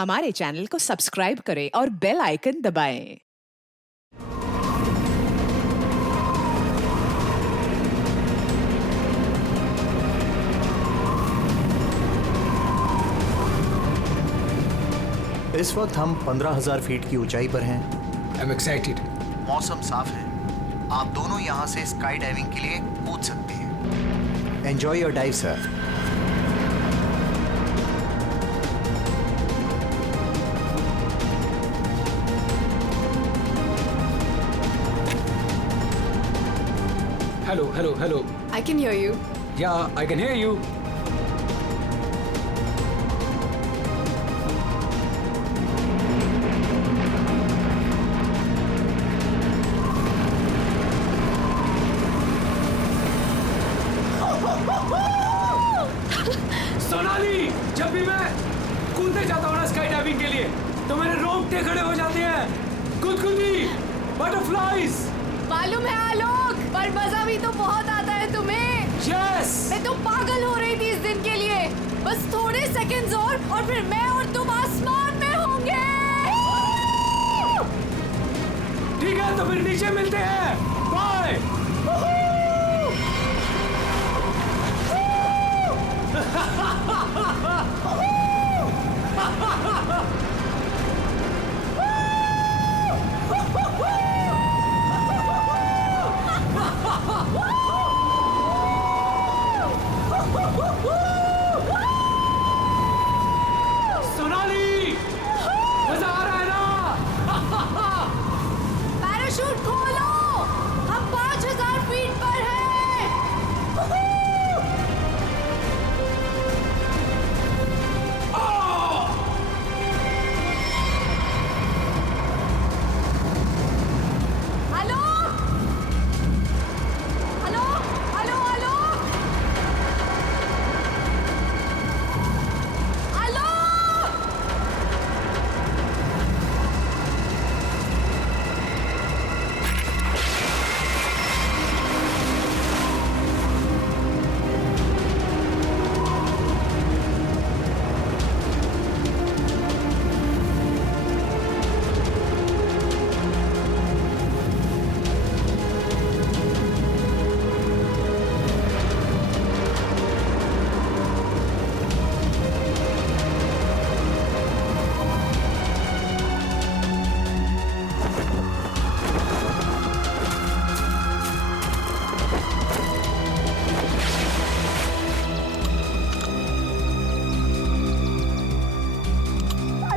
हमारे चैनल को सब्सक्राइब करें और बेल आइकन दबाएं। इस वक्त हम 15,000 फीट की ऊंचाई पर हैं। I'm excited. मौसम साफ है। आप दोनों यहाँ से स्काई डाइविंग के लिए कूद सकते हैं। Enjoy your dive sir. Hello. I can hear you. Yeah, I can hear you. Sonali, जब भी मैं कूदने जाता हूँ ना स्काई डाइविंग के लिए, तो मेरे रोंगटे खड़े हो जाते हैं। गुदगुदी, बटरफ्लाइज। मालूम है आलोक, पर मजा भी तो बहुत आता है तुम्हें। यस। मैं तो पागल हो रही थी इस दिन के लिए। बस थोड़े सेकंड्स और फिर मैं और तुम आसमान में होंगे। ठीक है, तो फिर नीचे मिलते हैं। बाय। सोनाली, मजा आ रहा है ना? पैराशूट खोलो, हम 5,000 फीट पर हैं।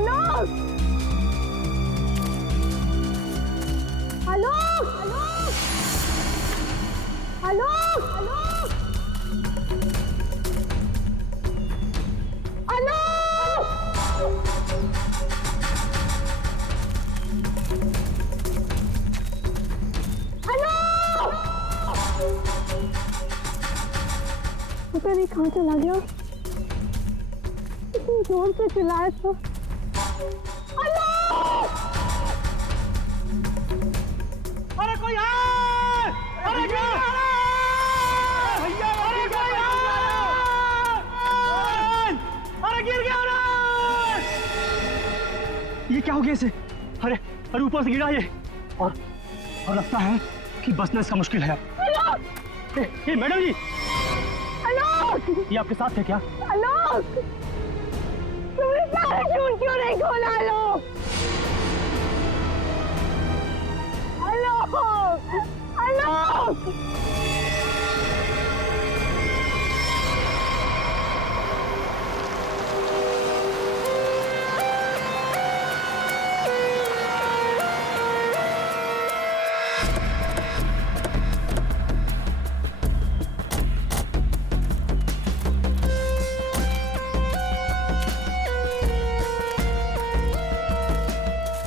आलोक, आलोक, आलोक, आलोक। पता नहीं कहाँ चला गया। इतनी जोर से चिल्लाया था। अरे कोई है! अरे क्या? भैया, अरे कोई है! अरे गिर गया रे! ये क्या हो गया इसे? अरे ऊपर से गिरा ये और लगता है कि बचना इसका मुश्किल है। ये मैडम जी, ये आपके साथ है क्या? आलोक, तुमने पैराशूट क्यों नहीं खोला? आलोक,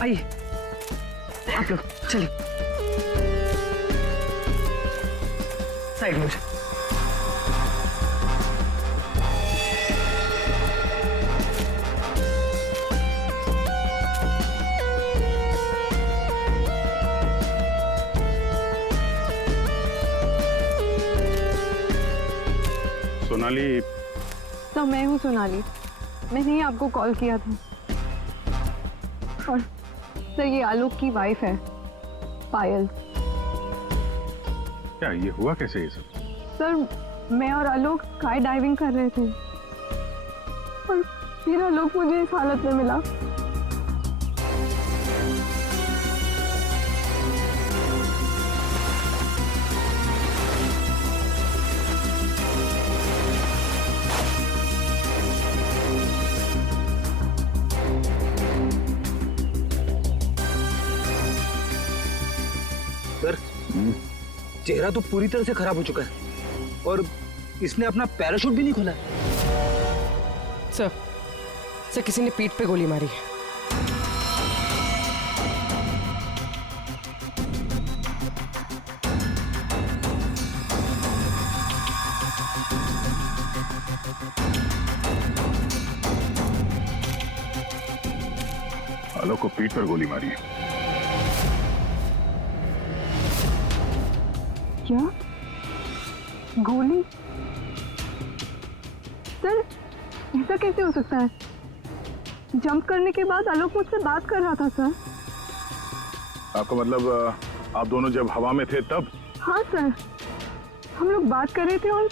आइए आप लोग चलिए साइड में। सोनाली, तो मैं हूँ सोनाली। मैंने ही आपको कॉल किया था। और सर ये आलोक की वाइफ है पायल। क्या ये हुआ कैसे ये सब? सर मैं और आलोक स्काई डाइविंग कर रहे थे और फिर आलोक मुझे इस हालत में मिला। सर चेहरा तो पूरी तरह से खराब हो चुका है और इसने अपना पैराशूट भी नहीं खोला। सर किसी ने पीठ पे गोली मारी है। आलोक को पीठ पर गोली मारी है। क्या गोली? सर ऐसा कैसे हो सकता है? जंप करने के बाद आलोक मुझसे बात कर रहा था सर। आपका मतलब आप दोनों जब हवा में थे तब? हाँ सर, हम लोग बात कर रहे थे और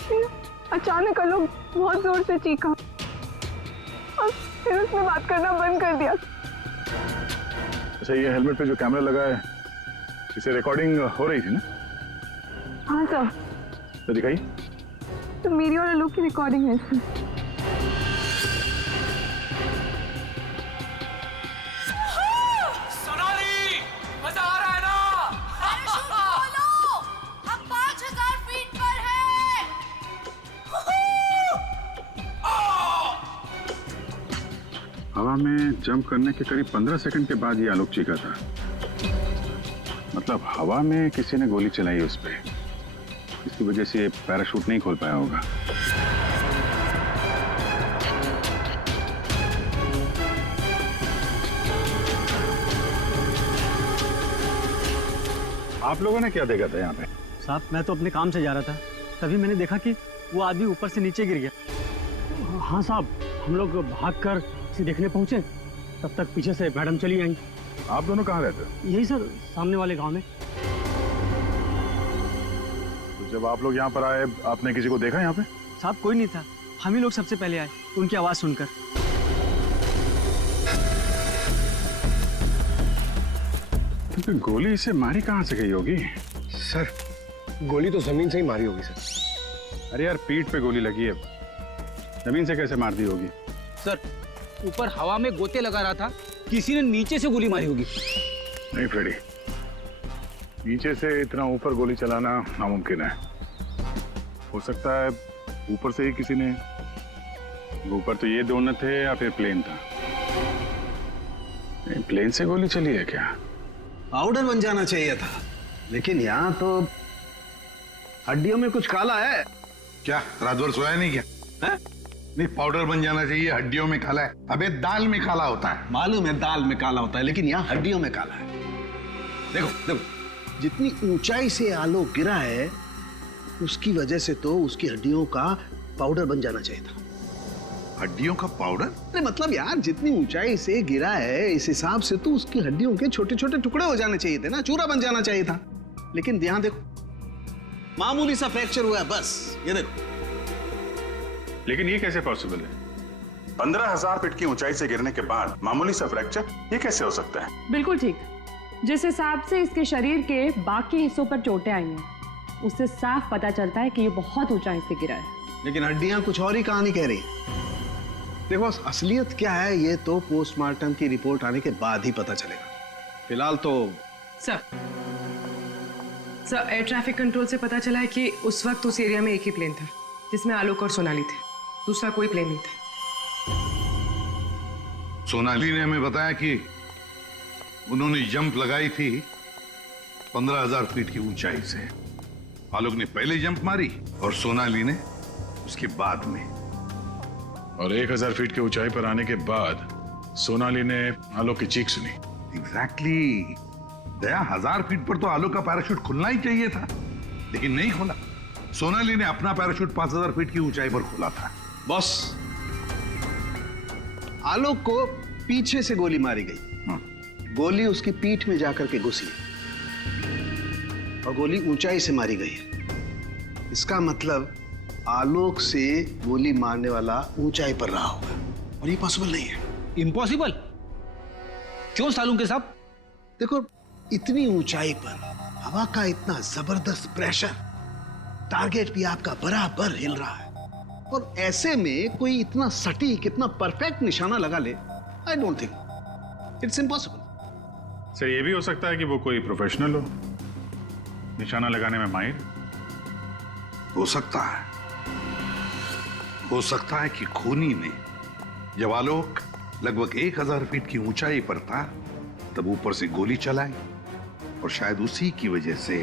फिर अचानक आलोक बहुत जोर से चीखा और फिर उसने बात करना बंद कर दिया। अच्छा, ये हेलमेट पे जो कैमरा लगा है इसे रिकॉर्डिंग हो रही थी ना? हाँ सर। तो दिखाइए। तो मेरी और आलोक की रिकॉर्डिंग है सर। सोनाली, मजा आ रहा है ना? पैराशूट खोलो, हम 5000 फीट पर हैं। हवा में जंप करने के करीब 15 सेकंड के बाद ये आलोक चीखा था। मतलब हवा में किसी ने गोली चलाई उस पे, इसकी वजह से ये पैराशूट नहीं खोल पाया होगा। आप लोगों ने क्या देखा था यहाँ पे? साहब मैं तो अपने काम से जा रहा था, तभी मैंने देखा कि वो आदमी ऊपर से नीचे गिर गया। हाँ साहब, हम लोग भागकर इसे देखने पहुंचे, तब तक पीछे से मैडम चली आई। आप दोनों कहाँ रहते हो? यही सर, सामने वाले गांव में। तो जब आप लोग यहाँ पर आए, आपने किसी को देखा यहाँ पे? साहब कोई नहीं था, हम ही लोग सबसे पहले आए उनकी आवाज सुनकर। तो गोली इसे मारी कहाँ से गई होगी? सर गोली तो जमीन से ही मारी होगी सर। अरे यार, पीठ पे गोली लगी है, जमीन से कैसे मार दी होगी? सर ऊपर हवा में गोते लगा रहा था, किसी ने नीचे से गोली मारी होगी। नहीं फ्रेडी, नीचे से इतना ऊपर गोली चलाना नामुमकिन है। हो सकता है ऊपर से ही किसी ने, ऊपर तो ये दोनों थे या फिर प्लेन था। नहीं, प्लेन से गोली चली है क्या? पाउडर बन जाना चाहिए था, लेकिन यहाँ तो हड्डियों में कुछ काला है। क्या रात भर सोया नहीं क्या? है? नहीं, पाउडर बन जाना चाहिए, हड्डियों में काला है। अबे दाल में काला होता है। मालूम है दाल में काला होता है, लेकिन यहाँ हड्डियों में काला है। देखो देखो, जितनी ऊंचाई से आलोक गिरा है उसकी वजह से तो उसकी हड्डियों का पाउडर बन जाना चाहिए था। हड्डियों का पाउडर? अरे मतलब यार, जितनी ऊंचाई से गिरा है इस हिसाब से तो उसकी हड्डियों के छोटे छोटे टुकड़े हो जाने चाहिए थे ना, चूरा बन जाना चाहिए था। लेकिन यहाँ देखो, मामूली सा फ्रैक्चर हुआ है बस, ये देखो। लेकिन ये कैसे पॉसिबल है? 15,000 फीट की ऊंचाई से गिरने के बाद मामूली सा फ्रैक्चर, ये कैसे हो सकता है? बिल्कुल ठीक। जिस हिसाब से इसके शरीर के बाकी हिस्सों पर चोटें आई हैं, उससे साफ पता चलता है कि ये बहुत ऊंचाई से गिरा है। लेकिन हड्डियां कुछ और ही कहानी कह रही हैं। देखो असलियत क्या है ये तो पोस्टमार्टम की रिपोर्ट आने के बाद ही पता चलेगा। फिलहाल तो सर एयर ट्रैफिक कंट्रोल से पता चला है कि उस वक्त उस एरिया में एक ही प्लेन था जिसमें आलोक और सोनाली थे, दूसरा कोई प्लेन नहीं था। सोनाली ने हमें बताया कि उन्होंने जंप लगाई थी 15,000 फीट की ऊंचाई से। आलोक ने पहले जंप मारी और सोनाली ने उसके बाद में। और 1,000 फीट की ऊंचाई पर आने के बाद सोनाली ने आलोक की चीख सुनी। एग्जैक्टली। दया, 1000 फीट पर तो आलोक का पैराशूट खुलना ही चाहिए था, लेकिन नहीं खोला। सोनाली ने अपना पैराशूट 5000 फीट की ऊंचाई पर खोला था। बॉस, आलोक को पीछे से गोली मारी गई। गोली उसकी पीठ में जाकर के घुसी और गोली ऊंचाई से मारी गई है। इसका मतलब आलोक से गोली मारने वाला ऊंचाई पर रहा होगा और ये पॉसिबल नहीं है। इम्पॉसिबल? क्यों सालून के साहब? देखो, इतनी ऊंचाई पर हवा का इतना जबरदस्त प्रेशर, टारगेट भी आपका बराबर हिल रहा है और ऐसे में कोई इतना सटीक, इतना परफेक्ट निशाना लगा ले, I don't think, it's impossible. Sir, ये भी हो सकता है कि वो कोई प्रोफेशनल हो, निशाना लगाने में माहिर। हो सकता है। हो सकता है कि खूनी ने जब आलोक लगभग 1000 फीट की ऊंचाई पर था तब ऊपर से गोली चलाई और शायद उसी की वजह से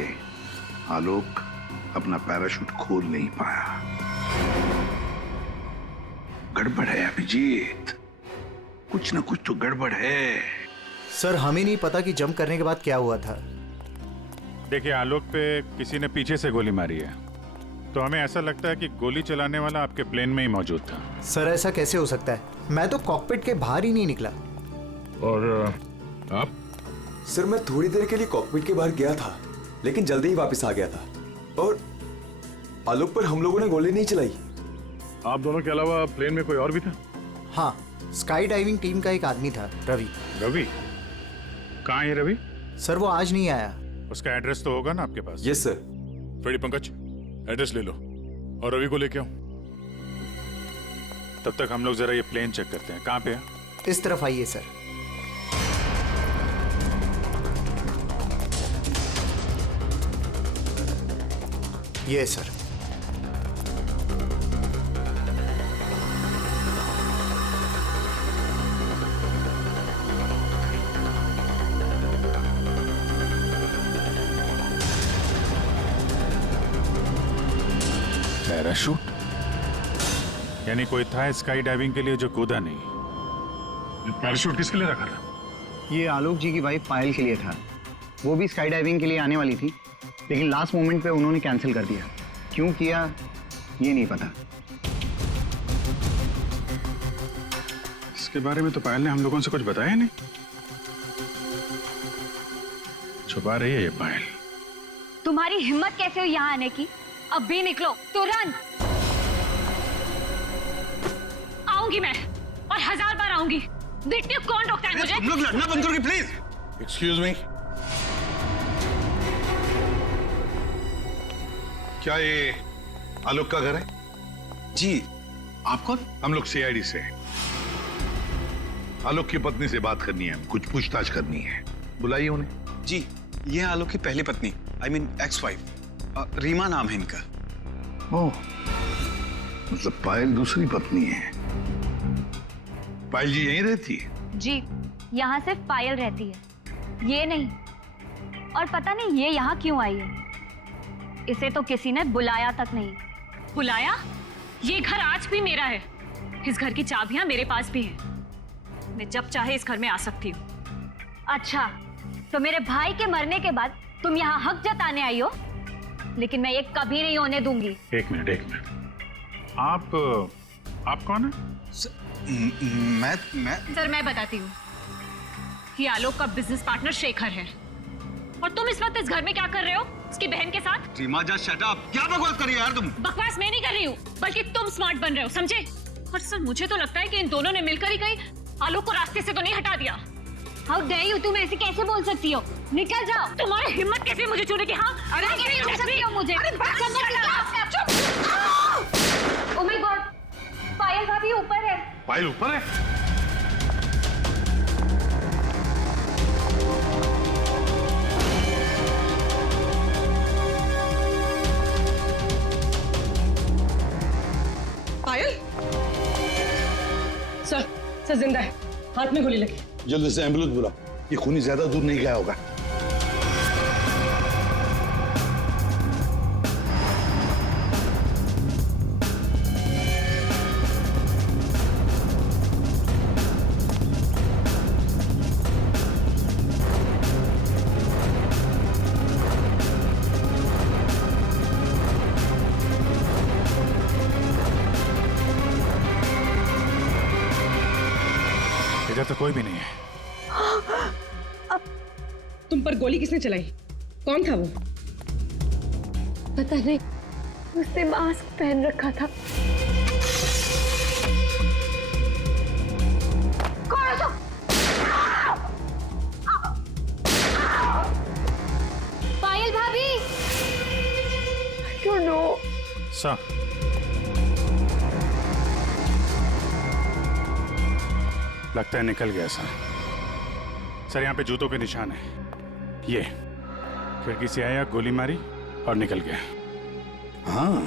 आलोक अपना पैराशूट खोल नहीं पाया। गड़बड़ है अभिजीत, कुछ ना कुछ तो गड़बड़ है। सर, हमें नहीं पता कि जंप करने के बाद क्या हुआ था। देखिए, आलोक पे किसी ने पीछे से गोली मारी है, तो हमें ऐसा लगता है कि गोली चलाने वाला आपके प्लेन में ही मौजूद था। सर, ऐसा कैसे हो सकता है? मैं तो कॉकपिट के बाहर ही नहीं निकला। और आप? सर, मैं थोड़ी देर के लिए कॉकपिट के बाहर गया था, लेकिन जल्दी ही वापस आ गया था और आलोक पर हम लोगों ने गोली नहीं चलाई। आप दोनों के अलावा प्लेन में कोई और भी था? हाँ, स्काई डाइविंग टीम का एक आदमी था, रवि। रवि? कहाँ है रवि? सर, वो आज नहीं आया। उसका एड्रेस तो होगा ना आपके पास? Yes sir. Freddy, Pankaj, address ले लो और रवि को लेके आओ। तब तक हम लोग जरा ये प्लेन चेक करते हैं। कहाँ पे है? इस तरफ आइए सर। ये सर। पैराशूट? यानी कोई था स्काई डाइविंग के लिए जो कूदा नहीं। पैराशूट किसके लिए रखा था? ये आलोक जी की वाइफ पायल के लिए था। वो भी स्काई डाइविंग के लिए आने वाली थी, लेकिन लास्ट मोमेंट पे उन्होंने कैंसिल कर दिया। क्यों किया ये नहीं पता। इसके बारे में तो पायल ने हम लोगों से कुछ बताया नहीं। छुपा रही है ये पायल। तुम्हारी हिम्मत कैसे हुई यहाँ आने की? अब भी निकलो तुरंत। आऊंगी मैं और 1000 बार आऊंगी। देखती हूँ कौन रोकता है मुझे। तुम लोग लड़ना बंद करोगे प्लीज? एक्सक्यूज मी, क्या ये आलोक का घर है? जी। आप कौन? हम लोग सीआईडी से हैं। आलोक की पत्नी से बात करनी है, कुछ पूछताछ करनी है। बुलाइए उन्हें। जी, ये आलोक की पहली पत्नी, I mean ex wife, Reema नाम है इनका। ओह, मतलब पायल दूसरी पत्नी है। पायल जी यहीं रहती है? जी, यहाँ सिर्फ पायल रहती है, ये नहीं। और पता नहीं ये यहाँ क्यों आई है। इसे तो किसी ने बुलाया तक नहीं। बुलाया? ये घर आज भी मेरा है। इस घर की चाबियां मेरे पास भी हैं। मैं जब चाहे इस घर में आ सकती हूँ। अच्छा, तो मेरे भाई के मरने के बाद तुम यहाँ हक जताने आई हो, लेकिन मैं ये कभी नहीं होने दूंगी। एक मिनट। आप कौन है? मैं सर, मैं बताती हूँ। ये आलोक का बिजनेस पार्टनर शेखर है। और तुम इस वक्त इस घर में क्या कर रहे हो? उसकी बहन के साथ? Reema, just shut up. क्या बकवास कर रही हो यार तुम? बकवास मैं नहीं कर रही हूँ, बल्कि तुम स्मार्ट बन रहे हो, समझे? और सर, मुझे तो लगता है कि इन दोनों ने मिलकर ही कहीं आलोक को रास्ते से तो नहीं हटा दिया। हाउ डेयर यू, तुम ऐसे कैसे बोल सकती हो? निकल जाओ। तुम्हारी हिम्मत कैसे मुझे छूने की? हाँ, अरे कैसे छू सकती हो मुझे? ओह माय गॉड, पायल भाभी ऊपर है। पायल ऊपर है? पायल? सर जिंदा है, हाथ में गोली लगी। जल्दी से एम्बुलेंस बुलाओ, ये खूनी ज्यादा दूर नहीं गया होगा। इधर तो कोई भी नहीं है। तुम पर गोली किसने चलाई? कौन था वो? पता नहीं, उसने मास्क पहन रखा था। पायल भाभी। क्यों नो? सा लगता है निकल गया सर। यहाँ पे जूतों के निशान है। ये खिड़की से आया, गोली मारी और निकल गया। हाँ,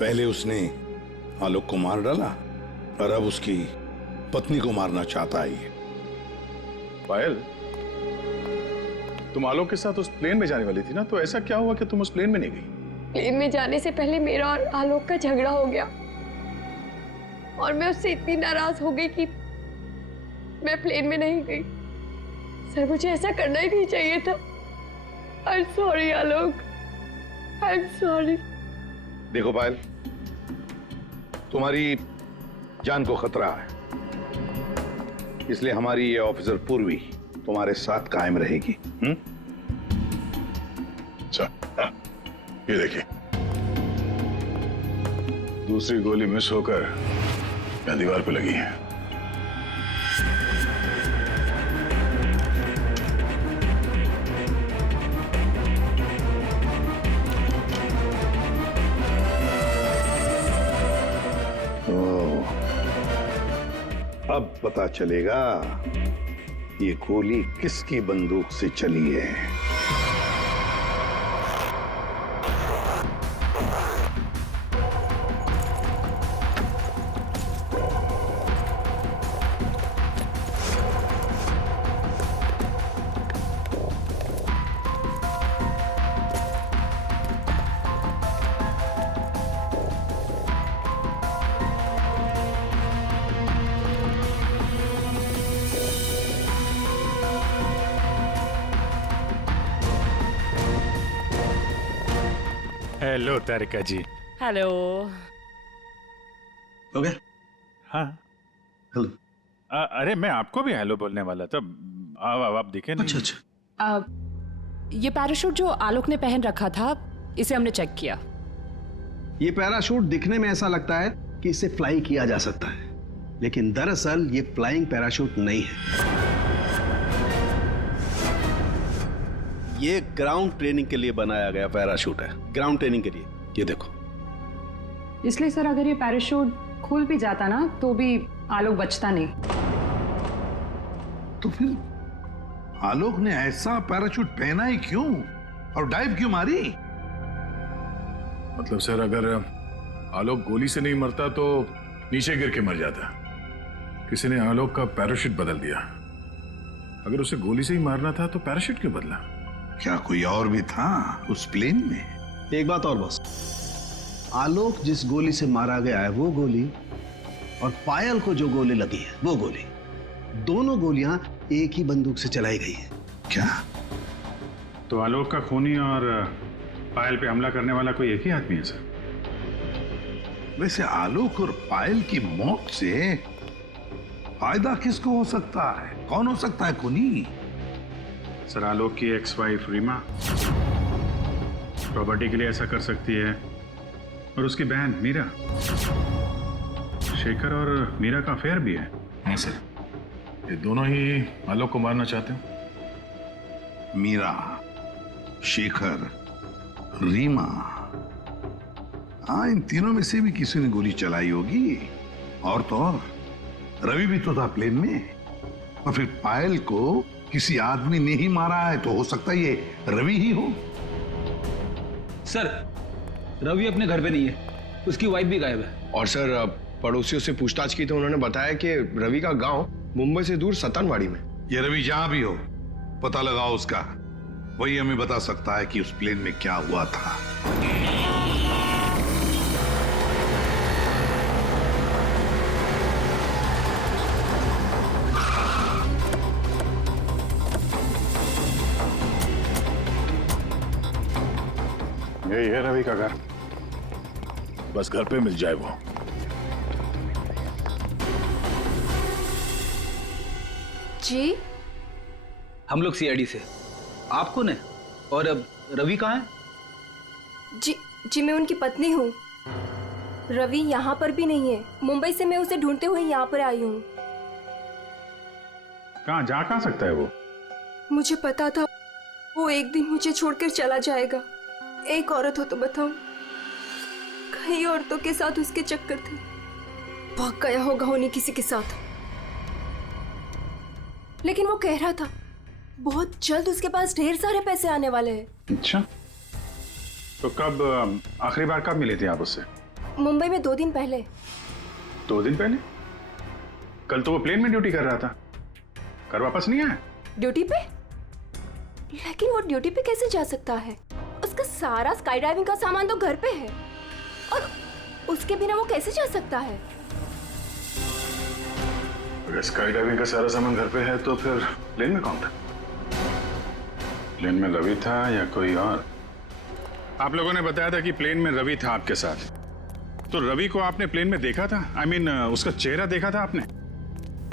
पहले उसने आलोक को मार डाला और अब उसकी पत्नी को मारना चाहता है। पायल, तुम आलोक के साथ उस प्लेन में जाने वाली थी ना, तो ऐसा क्या हुआ कि तुम उस प्लेन में नहीं गई? प्लेन में जाने से पहले मेरा और आलोक का झगड़ा हो गया और मैं उससे इतनी नाराज हो गई कि मैं प्लेन में नहीं गई। सर, मुझे ऐसा करना ही नहीं चाहिए था। I am sorry Alok, I am sorry. देखो पायल, तुम्हारी जान को खतरा है, इसलिए हमारी ये ऑफिसर पूर्वी तुम्हारे साथ कायम रहेगी। अच्छा, ये देखिए, दूसरी गोली मिस होकर यहाँ दीवार पे लगी है। अब पता चलेगा ये गोली किसकी बंदूक से चली है। हेलो तारिका जी। हेलो। हो गया? हाँ। हेलो। अरे मैं आपको भी हेलो बोलने वाला था। आप दिखे नहीं। अच्छा अच्छा। ये पैराशूट जो आलोक ने पहन रखा था, इसे हमने चेक किया। ये पैराशूट दिखने में ऐसा लगता है कि इसे फ्लाई किया जा सकता है, लेकिन दरअसल ये फ्लाइंग पैराशूट नहीं है। ये ग्राउंड ट्रेनिंग के लिए बनाया गया पैराशूट है, ग्राउंड ट्रेनिंग के लिए। ये देखो। इसलिए सर, अगर ये पैराशूट खुल भी जाता ना, तो भी आलोक बचता नहीं। तो फिर आलोक ने ऐसा पैराशूट पहना ही क्यों और डाइव क्यों मारी? मतलब सर, अगर आलोक गोली से नहीं मरता तो नीचे गिर के मर जाता। किसी ने आलोक का पैराशूट बदल दिया। अगर उसे गोली से ही मारना था तो पैराशूट क्यों बदला? क्या कोई और भी था उस प्लेन में? एक बात और बस, आलोक जिस गोली से मारा गया है वो गोली और पायल को जो गोली लगी है वो गोली, दोनों गोलियां एक ही बंदूक से चलाई गई हैं। क्या? तो आलोक का खूनी और पायल पे हमला करने वाला कोई एक ही आदमी है सर? वैसे आलोक और पायल की मौत से फायदा किसको हो सकता है? कौन हो सकता है खूनी? सर, आलोक की एक्स वाइफ रीमा प्रॉपर्टी के लिए ऐसा कर सकती है, और उसकी बहन मीरा। शेखर और मीरा का अफेयर भी है। नहीं सर, ये दोनों ही आलोक को मारना चाहते हैं। मीरा, शेखर, रीमा, हाँ, इन तीनों में से भी किसी ने गोली चलाई होगी। और तो और रवि भी तो था प्लेन में, और फिर पायल को किसी आदमी ने ही मारा है, तो हो सकता है ये रवि ही हो। सर, रवि अपने घर पे नहीं है, उसकी वाइफ भी गायब है। और सर, पड़ोसियों से पूछताछ की तो उन्होंने बताया कि रवि का गांव मुंबई से दूर सतनवाड़ी में। ये रवि जहां भी हो, पता लगाओ उसका, वही हमें बता सकता है कि उस प्लेन में क्या हुआ था। यही है रवि का घर, बस घर पे मिल जाए वो। जी हम लोग सीआईडी से। आप कौन है और अब रवि कहाँ है? जी मैं उनकी पत्नी हूँ। रवि यहाँ पर भी नहीं है। मुंबई से मैं उसे ढूंढते हुए यहाँ पर आई हूँ। कहाँ जा कहाँ सकता है वो? मुझे पता था वो एक दिन मुझे छोड़कर चला जाएगा। एक औरत हो तो बताओ, कई औरतों के साथ उसके चक्कर थे। भाग गया होगा उन्हीं किसी के साथ। लेकिन वो कह रहा था बहुत जल्द उसके पास ढेर सारे पैसे आने वाले हैं। अच्छा, तो कब आखिरी बार कब मिले थे आप उससे? मुंबई में 2 दिन पहले। 2 दिन पहले? कल तो वो प्लेन में ड्यूटी कर रहा था, घर वापस नहीं आया? ड्यूटी पे? लेकिन वो ड्यूटी पे कैसे जा सकता है? उसका सारा स्काई डाइविंग का सामान तो घर पे है और उसके बिना वो कैसे जा सकता है? अगर स्काई डाइविंग का सारा सामान घर पे है तो फिर प्लेन में कौन था? प्लेन में रवि था या कोई और? आप लोगों ने बताया था कि प्लेन में रवि था आपके साथ, तो रवि को आपने प्लेन में देखा था? I mean, उसका चेहरा देखा था आपने?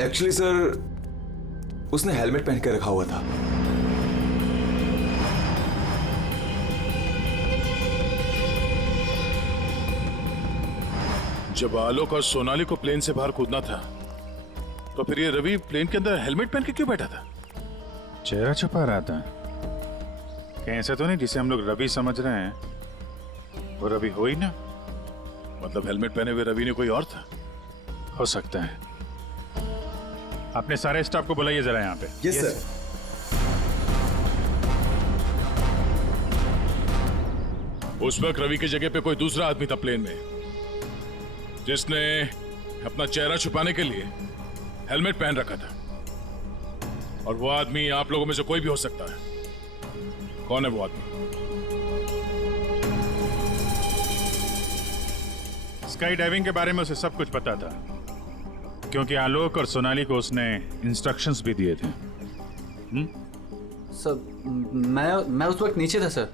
एक्चुअली सर, उसने हेलमेट पहन के रखा हुआ था। जब आलोक और सोनाली को प्लेन से बाहर कूदना था, तो फिर ये रवि प्लेन के अंदर हेलमेट पहन के क्यों बैठा था? चेहरा छुपा रहा था। कहीं ऐसा तो नहीं जिसे हम लोग रवि समझ रहे हैं वो रवि हो ही ना? मतलब हेलमेट पहने हुए रवि ने कोई और था? हो सकता है। अपने सारे स्टाफ को बुलाइए जरा यहाँ पे। Yes sir. उस वक्त रवि की जगह पे कोई दूसरा आदमी था प्लेन में, जिसने अपना चेहरा छुपाने के लिए हेलमेट पहन रखा था। और वो आदमी आप लोगों में से कोई भी हो सकता है। कौन है वो आदमी? स्काई डाइविंग के बारे में उसे सब कुछ पता था, क्योंकि आलोक और सोनाली को उसने इंस्ट्रक्शंस भी दिए थे। सर, मैं उस वक्त नीचे था सर।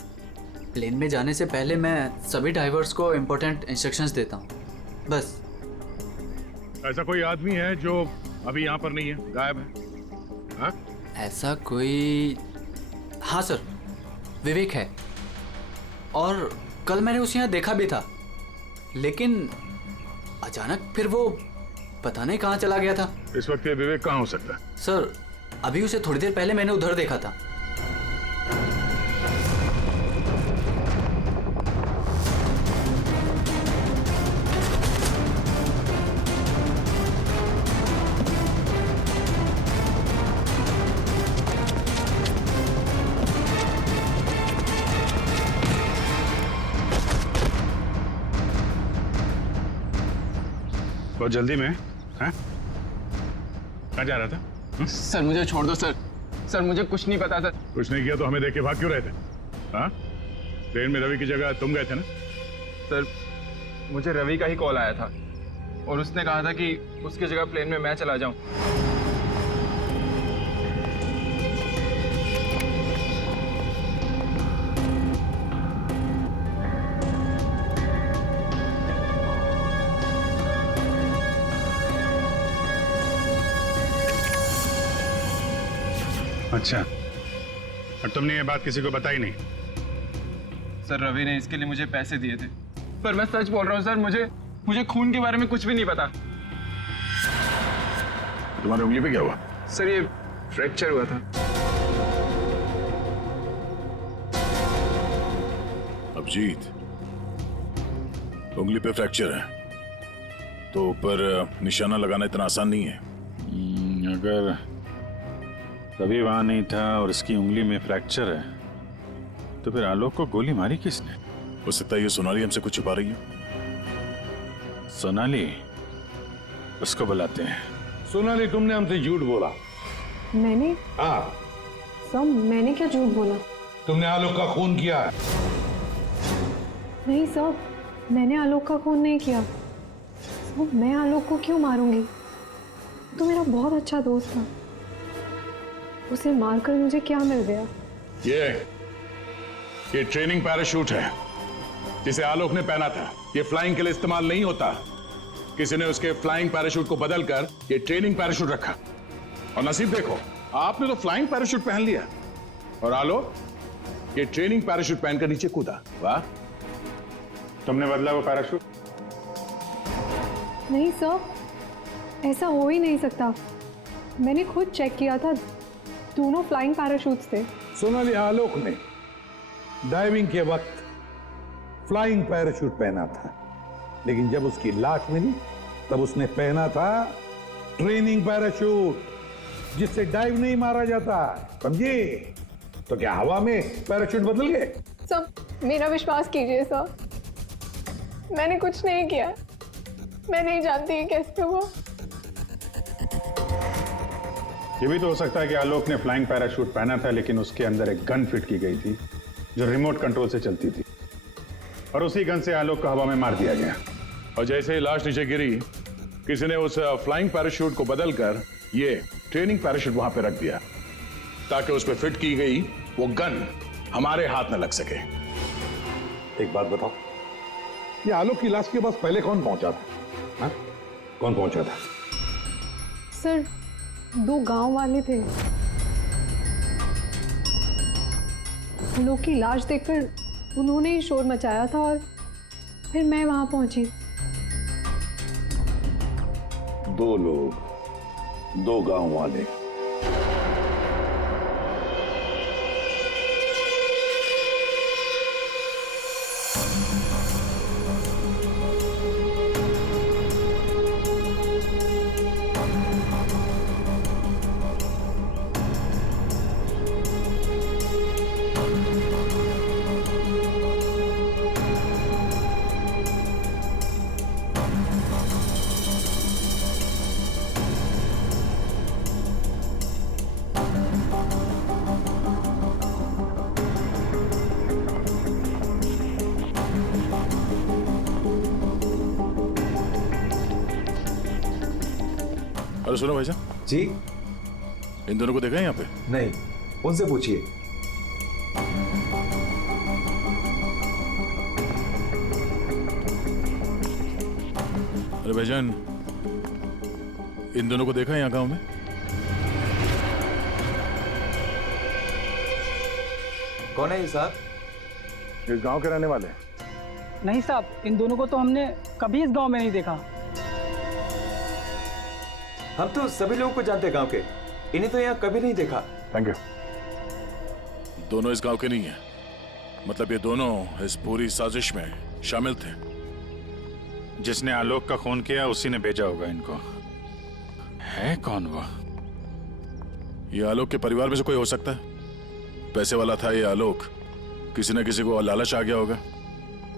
प्लेन में जाने से पहले मैं सभी डाइवर्स को इम्पोर्टेंट इंस्ट्रक्शंस देता हूँ, बस। ऐसा कोई आदमी है जो अभी यहाँ पर नहीं है, गायब है? हाँ? ऐसा कोई? हाँ सर, विवेक है। और कल मैंने उसे यहाँ देखा भी था, लेकिन अचानक फिर वो पता नहीं कहाँ चला गया था। इस वक्त ये विवेक कहाँ हो सकता है? सर, अभी उसे थोड़ी देर पहले मैंने उधर देखा था। बहुत जल्दी में? हाँ? कहाँ जा रहा था? सर मुझे छोड़ दो सर। सर मुझे कुछ नहीं पता सर। कुछ नहीं किया तो हमें देख के भाग क्यों रहे थे? हाँ? ट्रेन में रवि की जगह तुम गए थे ना? सर मुझे रवि का ही कॉल आया था और उसने कहा था कि उसकी जगह प्लेन में मैं चला जाऊं। अच्छा, और तुमने ये बात किसी को बताई नहीं? सर रवि ने इसके लिए मुझे पैसे दिए थे, पर मैं सच बोल रहा हूँ सर, मुझे खून के बारे में कुछ भी नहीं पता। तुम्हारी उंगली पे क्या हुआ? सर ये फ्रैक्चर हुआ था। अभिजीत, उंगली पे फ्रैक्चर है तो ऊपर निशाना लगाना इतना आसान नहीं है। अगर रवि वहां नहीं था और इसकी उंगली में फ्रैक्चर है, तो फिर आलोक को गोली मारी किसने? हो सकता है ये सोनाली हमसे कुछ छुपा रही है। सोनाली, उसको बुलाते हैं। सोनाली, तुमने हमसे झूठ बोला। मैंने? हाँ। सर, मैंने क्या झूठ बोला? तुमने आलोक का खून किया है। नहीं सर, मैंने आलोक का खून नहीं किया। सर, मैं आलोक को क्यों मारूंगी? तो मेरा बहुत अच्छा दोस्त था। उसे मारकर मुझे क्या मिल गया? ये ट्रेनिंग पैराशूट है जिसे आलोक ने पहना था। ये फ्लाइंग के लिए इस्तेमाल नहीं होता। किसी ने उसके फ्लाइंग पैराशूट को बदलकर ये ट्रेनिंग पैराशूट रखा। और नसीब देखो, आपने तो फ्लाइंग पैराशूट पहन लिया और आलोक ये ट्रेनिंग पैराशूट पहनकर नीचे कूदा। वाह, तुमने बदला वो पैराशूट? नहीं सर, ऐसा हो ही नहीं सकता। मैंने खुद चेक किया था, दोनों फ्लाइंग पैराशूट्स थे। सोनाली, आलोक ने डाइविंग के वक्त फ्लाइंग पैराशूट पहना था, लेकिन जब उसकी लाश मिली तब उसने पहना था ट्रेनिंग पैराशूट, जिससे डाइव नहीं मारा जाता, समझे? तो क्या हवा में पैराशूट बदल गए? सर, मेरा विश्वास कीजिए सर, मैंने कुछ नहीं किया। मैं नहीं जानती ये कैसे हुआ। ये भी तो हो सकता है कि आलोक ने फ्लाइंग पैराशूट पहना था, लेकिन उसके अंदर एक गन फिट की गई थी जो रिमोट कंट्रोल से चलती थी, और उसी गन से आलोक को हवा में मार दिया गया। और जैसे ही लाश नीचे गिरी, किसी ने उस फ्लाइंग पैराशूट को बदलकर ये ट्रेनिंग पैराशूट वहां पे रख दिया, ताकि उस पर फिट की गई वो गन हमारे हाथ न लग सके। एक बात बताओ, ये आलोक की लाश के पास पहले कौन पहुंचा था? हाँ? कौन पहुंचा था? सर, 2 गांव वाले थे। आलोक की लाश देखकर उन्होंने ही शोर मचाया था और फिर मैं वहां पहुंची। 2 लोग, 2 गांव वाले। अरे सुनो भाई साहब जी, इन दोनों को देखा है यहाँ पे? नहीं, उनसे पूछिए। अरे भाईजान, इन दोनों को देखा है यहाँ गांव में? कौन है ये साहब? इस गांव के रहने वाले? नहीं साहब, इन दोनों को तो हमने कभी इस गांव में नहीं देखा। हम तो सभी लोगों को जानते हैं गांव के, इन्हें तो यहाँ कभी नहीं देखा। Thank you. दोनों इस गांव के नहीं है, मतलब ये दोनों इस पूरी साजिश में शामिल थे। जिसने आलोक का खून किया उसी ने भेजा होगा इनको। है कौन वो? ये आलोक के परिवार में से कोई हो सकता है। पैसे वाला था ये आलोक, किसी न किसी को लालच आ गया होगा,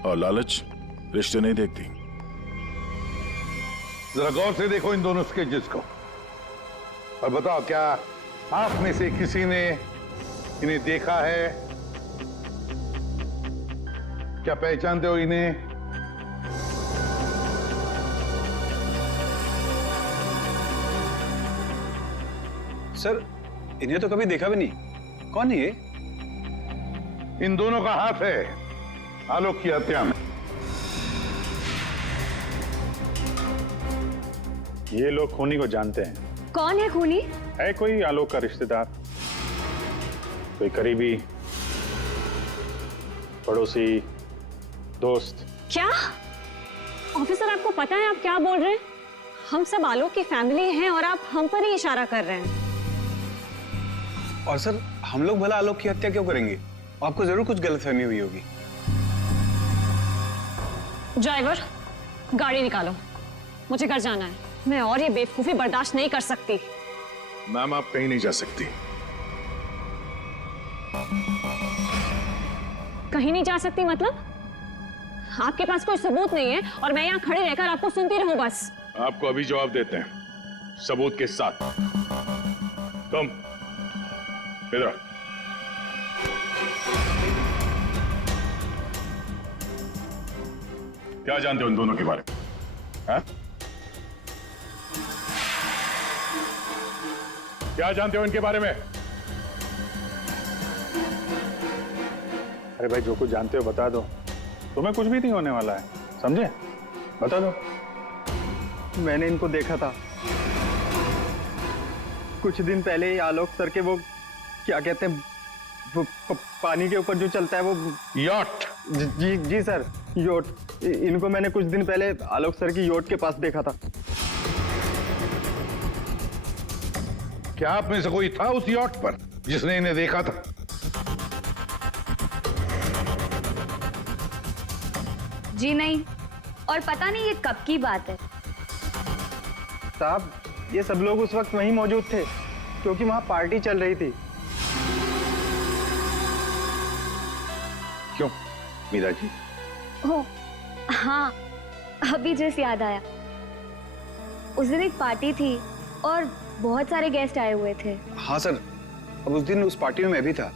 और लालच रिश्ते नहीं देखती। जरा गौर से देखो इन दोनों स्केचेस को और बताओ, क्या आप में से किसी ने इन्हें देखा है? क्या पहचानते हो इन्हें? सर, इन्हें तो कभी देखा भी नहीं। कौन है ये? इन दोनों का हाथ है आलोक की हत्या में। ये लोग खूनी को जानते हैं। कौन है खूनी? है कोई आलोक का रिश्तेदार, कोई करीबी, पड़ोसी, दोस्त? क्या ऑफिसर, आपको पता है आप क्या बोल रहे हैं? हम सब आलोक की फैमिली हैं और आप हम पर ही इशारा कर रहे हैं। और सर, हम लोग भला आलोक की हत्या क्यों करेंगे? आपको जरूर कुछ गलतफहमी हुई होगी। ड्राइवर, गाड़ी निकालो, मुझे घर जाना है। मैं और ये बेवकूफी बर्दाश्त नहीं कर सकती। मैम, आप कहीं नहीं जा सकती। कहीं नहीं जा सकती मतलब? आपके पास कोई सबूत नहीं है और मैं यहाँ खड़े रहकर आपको सुनती रहूं बस? आपको अभी जवाब देते हैं, सबूत के साथ। तुम इधर आओ। क्या जानते हो इन दोनों के बारे में? हाँ? क्या जानते हो इनके बारे में? अरे भाई, जो कुछ जानते हो बता दो, तुम्हें कुछ भी नहीं होने वाला है, समझे? बता दो। मैंने इनको देखा था। कुछ दिन पहले ही आलोक सर के वो क्या कहते हैं वो पानी के ऊपर जो चलता है वो यॉट। जी सर, योट। इनको मैंने कुछ दिन पहले आलोक सर की योट के पास देखा था। क्या आप में से कोई था उस यॉट पर जिसने इन्हें देखा था? जी नहीं, और पता नहीं ये कब की बात है। साहब, ये सब लोग उस वक्त वहीं मौजूद थे क्योंकि वहां पार्टी चल रही थी। क्यों मीरा जी? ओह हाँ, अभी जस्ट याद आया। उस दिन एक पार्टी थी और बहुत सारे गेस्ट आए हुए थे। हाँ सर, अब उस दिन उस पार्टी में मैं भी था,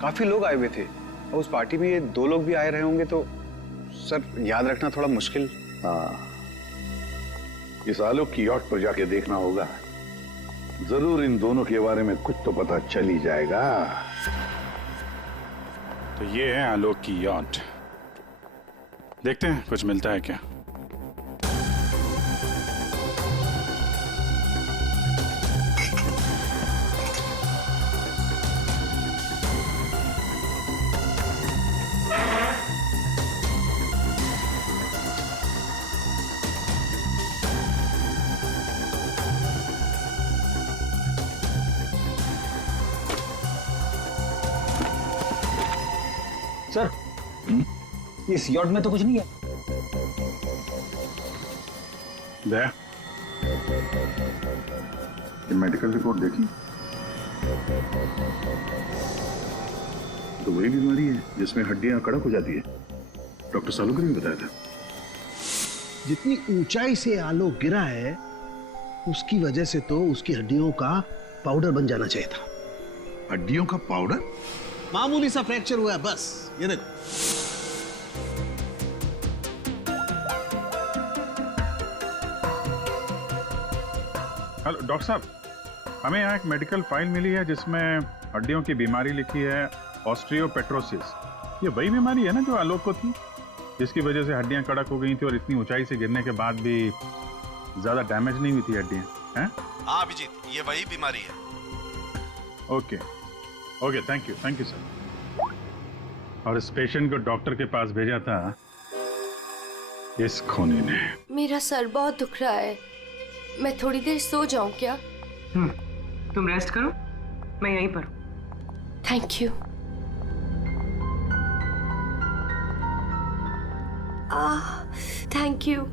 काफी लोग आए हुए थे। अब उस पार्टी में ये 2 लोग भी आए रहे होंगे तो सर याद रखना थोड़ा मुश्किल। हाँ, इस आलोक की यॉट पर जाके देखना होगा, जरूर इन दोनों के बारे में कुछ तो पता चल ही जाएगा। तो ये है आलोक की यॉट, देखते हैं कुछ मिलता है क्या। सर, इस यॉट में तो कुछ नहीं है। ये मेडिकल रिपोर्ट देखी तो वही बीमारी है जिसमें हड्डियां कड़क हो जाती है। डॉक्टर सालुकर ने बताया था। जितनी ऊंचाई से आलोक गिरा है उसकी वजह से तो उसकी हड्डियों का पाउडर बन जाना चाहिए था। हड्डियों का पाउडर? मामूली सा फ्रैक्चर हुआ है बस, ये देखो। हेलो डॉक्टर साहब, हमें यहाँ एक मेडिकल फाइल मिली है जिसमें हड्डियों की बीमारी लिखी है, ऑस्टियोपेट्रोसिस। ये वही बीमारी है ना जो आलोक को थी, जिसकी वजह से हड्डियां कड़क हो गई थी और इतनी ऊंचाई से गिरने के बाद भी ज्यादा डैमेज नहीं हुई थी हड्डियां, हैं? हाँ अभिजीत, ये वही बीमारी है। Okay okay, thank you sir. और इस पेशेंट को डॉक्टर के पास भेजा था इस खूनी ने। मेरा सर बहुत दुख रहा है, मैं थोड़ी देर सो जाऊं क्या? तुम रेस्ट करो, मैं यहीं पर हूं। Thank you. Thank you.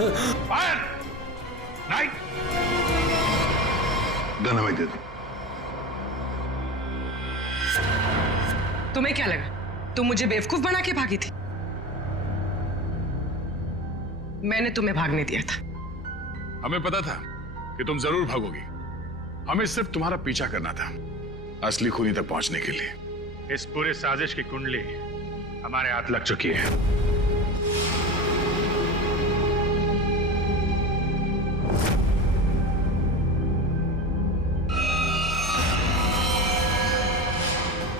Huh? Fire! Night! Gun हमें दे दो। तुम्हें क्या लगा तुम मुझे बेवकूफ बना के भागी थी? मैंने तुम्हें भागने दिया था। हमें पता था कि तुम जरूर भागोगी। हमें सिर्फ तुम्हारा पीछा करना था असली खूनी तक पहुंचने के लिए। इस पूरे साजिश की कुंडली हमारे हाथ लग चुकी है।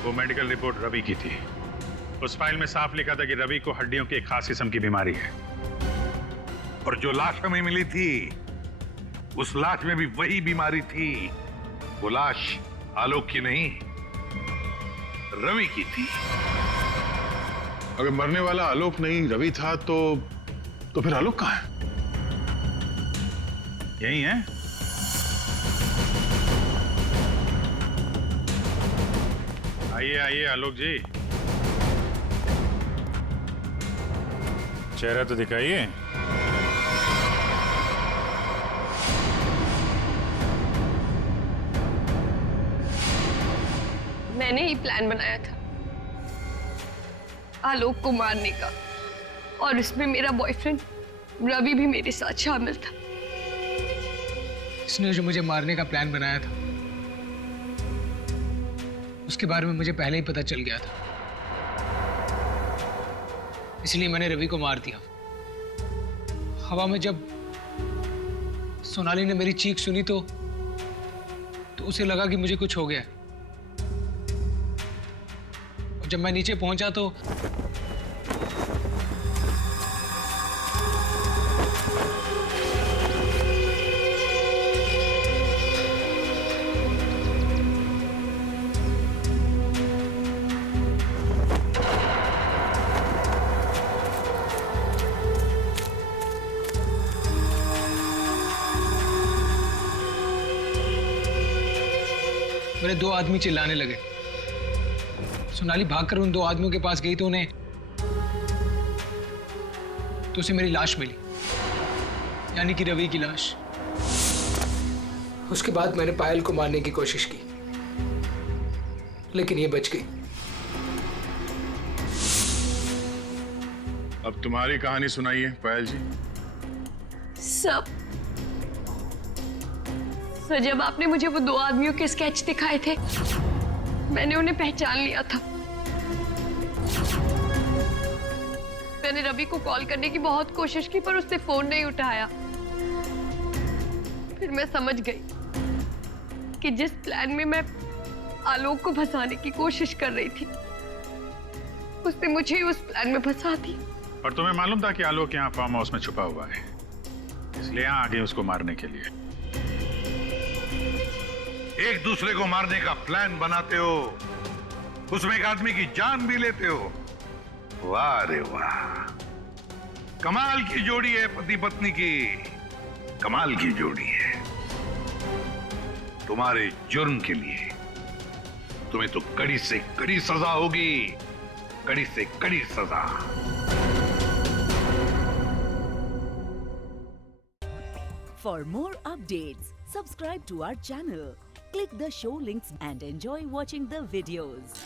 वो मेडिकल रिपोर्ट रवि की थी। उस फाइल में साफ लिखा था कि रवि को हड्डियों की एक खास किस्म की बीमारी है। और जो लाश हमें मिली थी उस लाश में भी वही बीमारी थी। वो लाश आलोक की नहीं, रवि की थी। अगर मरने वाला आलोक नहीं रवि था तो फिर आलोक कहाँ है? यही है। आइए आइए आलोक जी, चेहरा तो दिखाइए। मैंने ही प्लान बनाया था आलोक को मारने का, और इसमें मेरा बॉयफ्रेंड रवि भी मेरे साथ शामिल था। इसने जो मुझे मारने का प्लान बनाया था उसके बारे में मुझे पहले ही पता चल गया था, इसलिए मैंने रवि को मार दिया। हवा में जब सोनाली ने मेरी चीख सुनी तो उसे लगा कि मुझे कुछ हो गया। और जब मैं नीचे पहुंचा तो मेरे दो आदमी चिल्लाने लगे। सोनाली भागकर उन दो आदमियों के पास गई तो उसे मेरी लाश मिली, यानी कि रवि की लाश। उसके बाद मैंने पायल को मारने की कोशिश की, लेकिन ये बच गई। अब तुम्हारी कहानी सुनाइए पायल जी। सर, जब आपने मुझे वो दो आदमियों के स्केच दिखाए थे, मैंने उन्हें पहचान लिया था। मैंने रवि को कॉल करने की बहुत कोशिश की पर उसने फोन नहीं उठाया। फिर मैं समझ गई कि जिस प्लान में मैं आलोक को फंसाने की कोशिश कर रही थी, उसने मुझे ही उस प्लान में फंसा दी। और तुम्हें मालूम था कि आलोक यहाँ फार्म हाउस में छुपा हुआ है, इसलिए यहाँ आगे उसको मारने के लिए। एक दूसरे को मारने का प्लान बनाते हो, उसमें एक आदमी की जान भी लेते हो। वाह रे वाह, कमाल की जोड़ी है पति पत्नी की, कमाल की जोड़ी है। तुम्हारे जुर्म के लिए तुम्हें तो कड़ी से कड़ी सजा होगी, कड़ी से कड़ी सजा। For more updates, subscribe to our channel, click the show links and enjoy watching the videos.